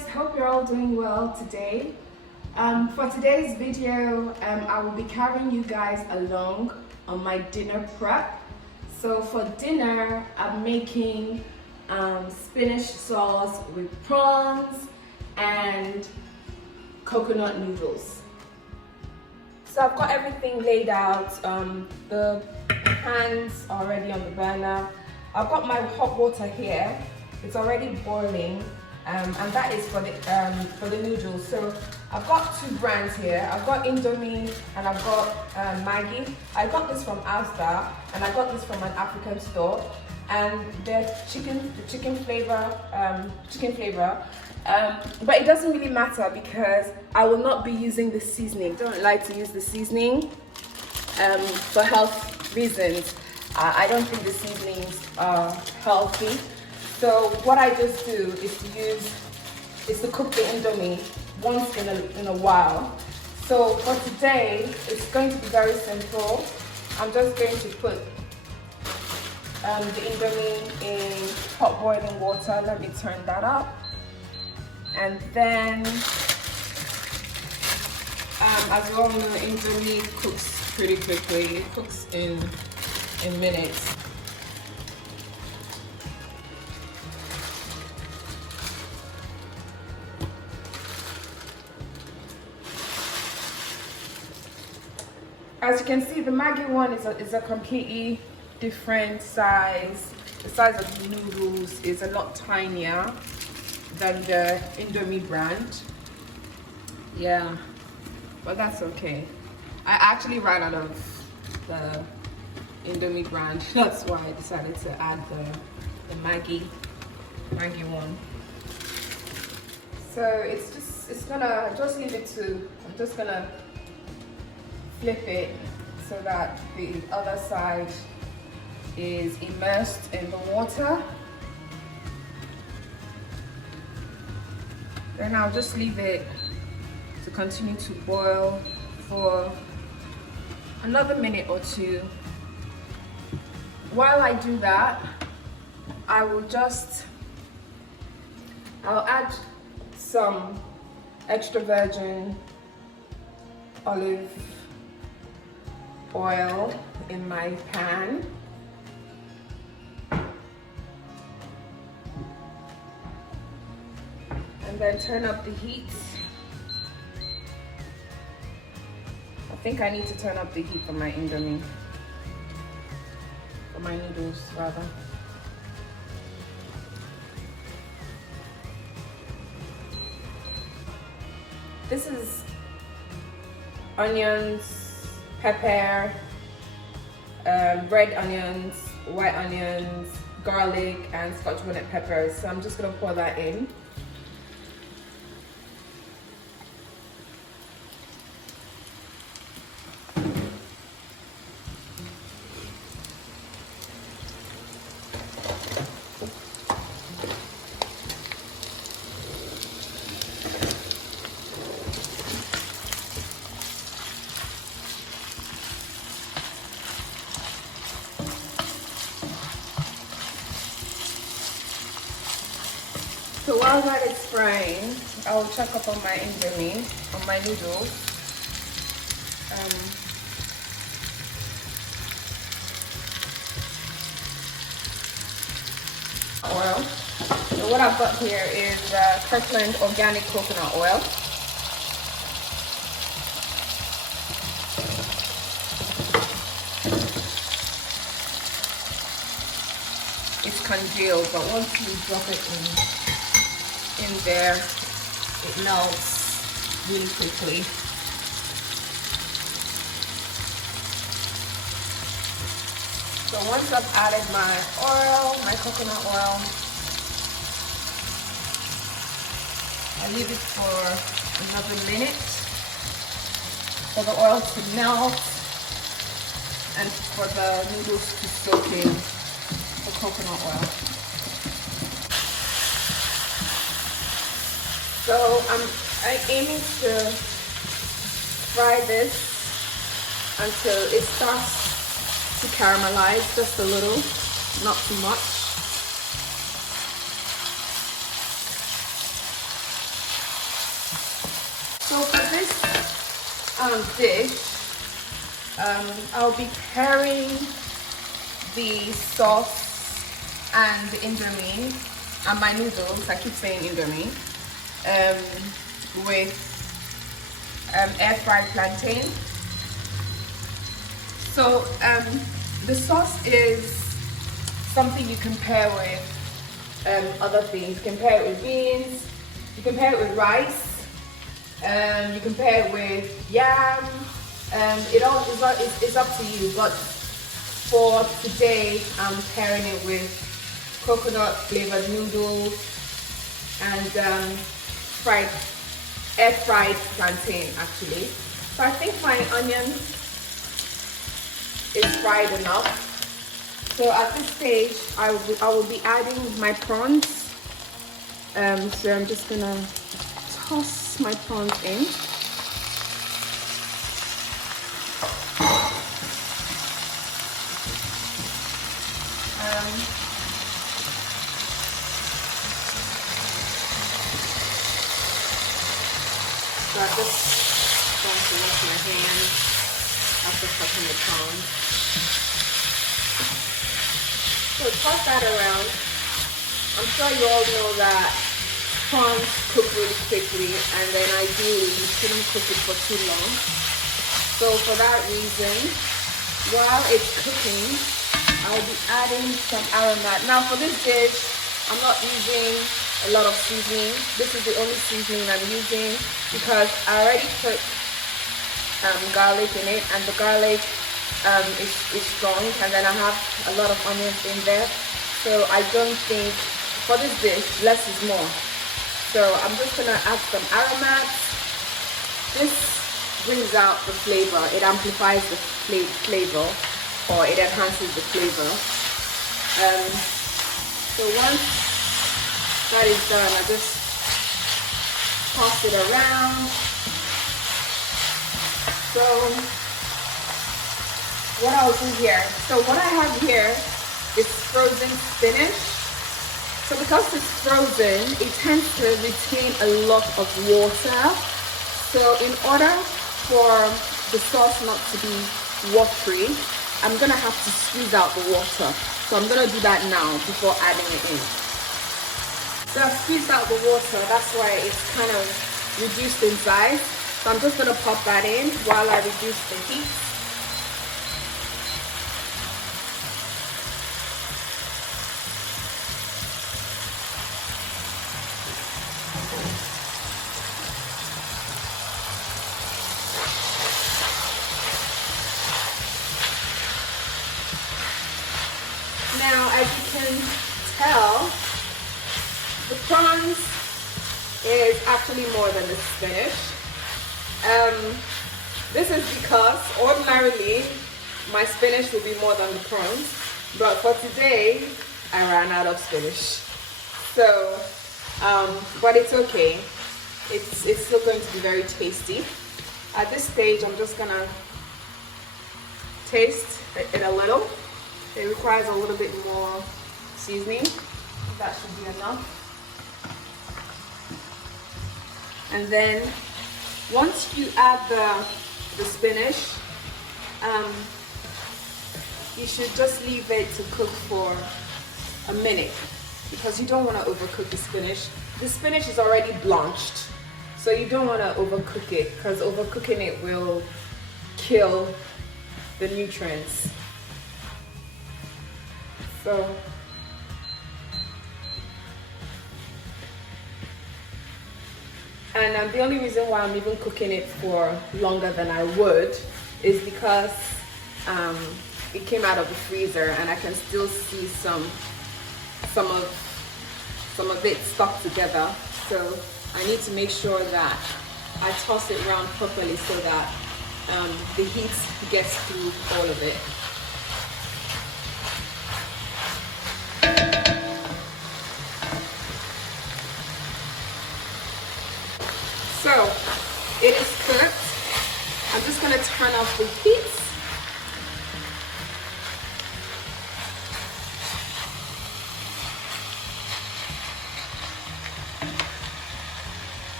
guys, hope you're all doing well today. For today's video, I will be carrying you guys along on my dinner prep. So for dinner, I'm making spinach sauce with prawns and coconut noodles. So I've got everything laid out. The pan's already on the burner. I've got my hot water here. It's already boiling, and that is for the noodles. So I've got two brands here. I've got Indomie and I've got Maggi. I got this from Asda and I got this from an African store. And they're chicken flavor. But it doesn't really matter because I will not be using the seasoning. I don't like to use the seasoning for health reasons. I don't think the seasonings are healthy. So what I just do is to cook the Indomie once in a while. So for today, it's going to be very simple. I'm just going to put the Indomie in hot boiling water. Let me turn that up. And then, as you all know, Indomie cooks pretty quickly. It cooks in minutes. As you can see, the Maggi one is a completely different size. The size of the noodles is a lot tinier than the Indomie brand. Yeah, but that's okay. I actually ran out of the Indomie brand. That's why I decided to add the Maggi one. So it's gonna just leave it to. I'm just gonna flip it so that the other side is immersed in the water. Then I'll just leave it to continue to boil for another minute or two. While I do that, I'll add some extra virgin olive oil in my pan. And then turn up the heat. I think I need to turn up the heat for my Indomie. For my noodles, rather. This is onions, pepper, red onions, white onions, garlic, and Scotch Bonnet Peppers. So I'm just gonna pour that in. So while that is frying, I will check up on my Indomie, on my noodles. Oil. So what I've got here is Kirkland organic coconut oil. It's congealed, but once you drop it in there, it melts really quickly. So once I've added my oil, my coconut oil, I leave it for another minute for the oil to melt and for the noodles to soak in the coconut oil. So I'm aiming to fry this until it starts to caramelize, just a little, not too much. So for this dish, I'll be pairing the sauce and the indomie and my noodles, I keep saying indomie, with air fried plantain. So the sauce is something you can pair with other things. You can pair it with beans, you can pair it with rice, you can pair it with yam. It's up to you, but for today I'm pairing it with coconut flavored noodles and air fried plantain actually. So I think my onion is fried enough. So at this stage I will be adding my prawns. So I'm just gonna toss my prawns in. So I just going to wash my hands after touching the prawns. So toss that around. I'm sure you all know that prawns cook really quickly, and then ideally you shouldn't cook it for too long. So for that reason, while it's cooking, I'll be adding some aromat. Now for this dish, I'm not using a lot of seasoning. This is the only seasoning I'm using because I already put garlic in it, and the garlic is strong, and then I have a lot of onions in there. So I don't think, for this dish, less is more. So I'm just gonna add some aromat. This brings out the flavor. It amplifies the flavor, or it enhances the flavor. So once that is done, I just toss it around. So what I'll do here, so what I have here is frozen spinach. So because it's frozen, it tends to retain a lot of water. So in order for the sauce not to be watery, I'm gonna have to squeeze out the water. So I'm gonna do that now before adding it in. So I've squeezed out the water, that's why it's kind of reduced in size. So I'm just gonna pop that in while I reduce the heat. Now, as you can tell, the prawns is actually more than the spinach. This is because ordinarily my spinach will be more than the prawns, but for today I ran out of spinach. So, but it's okay. It's still going to be very tasty. At this stage, I'm just gonna taste it a little. It requires a little bit more seasoning. That should be enough. And then once you add the spinach, you should just leave it to cook for a minute because you don't want to overcook the spinach. The spinach is already blanched, so you don't want to overcook it because overcooking it will kill the nutrients. So and the only reason why I'm even cooking it for longer than I would is because it came out of the freezer and I can still see some of it stuck together. So I need to make sure that I toss it around properly so that the heat gets through all of it. So it is cooked. I'm just going to turn off the heat.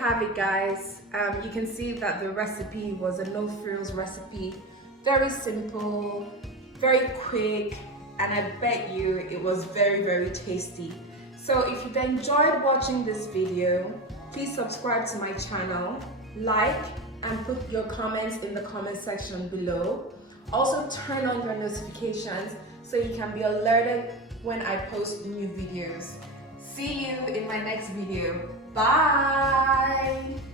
have it, guys. You can see that the recipe was a no frills recipe. Very simple, very quick, and I bet you it was very, very tasty. So if you've enjoyed watching this video, please subscribe to my channel, like, and put your comments in the comment section below. Also turn on your notifications so you can be alerted when I post new videos. See you in my next video. Bye!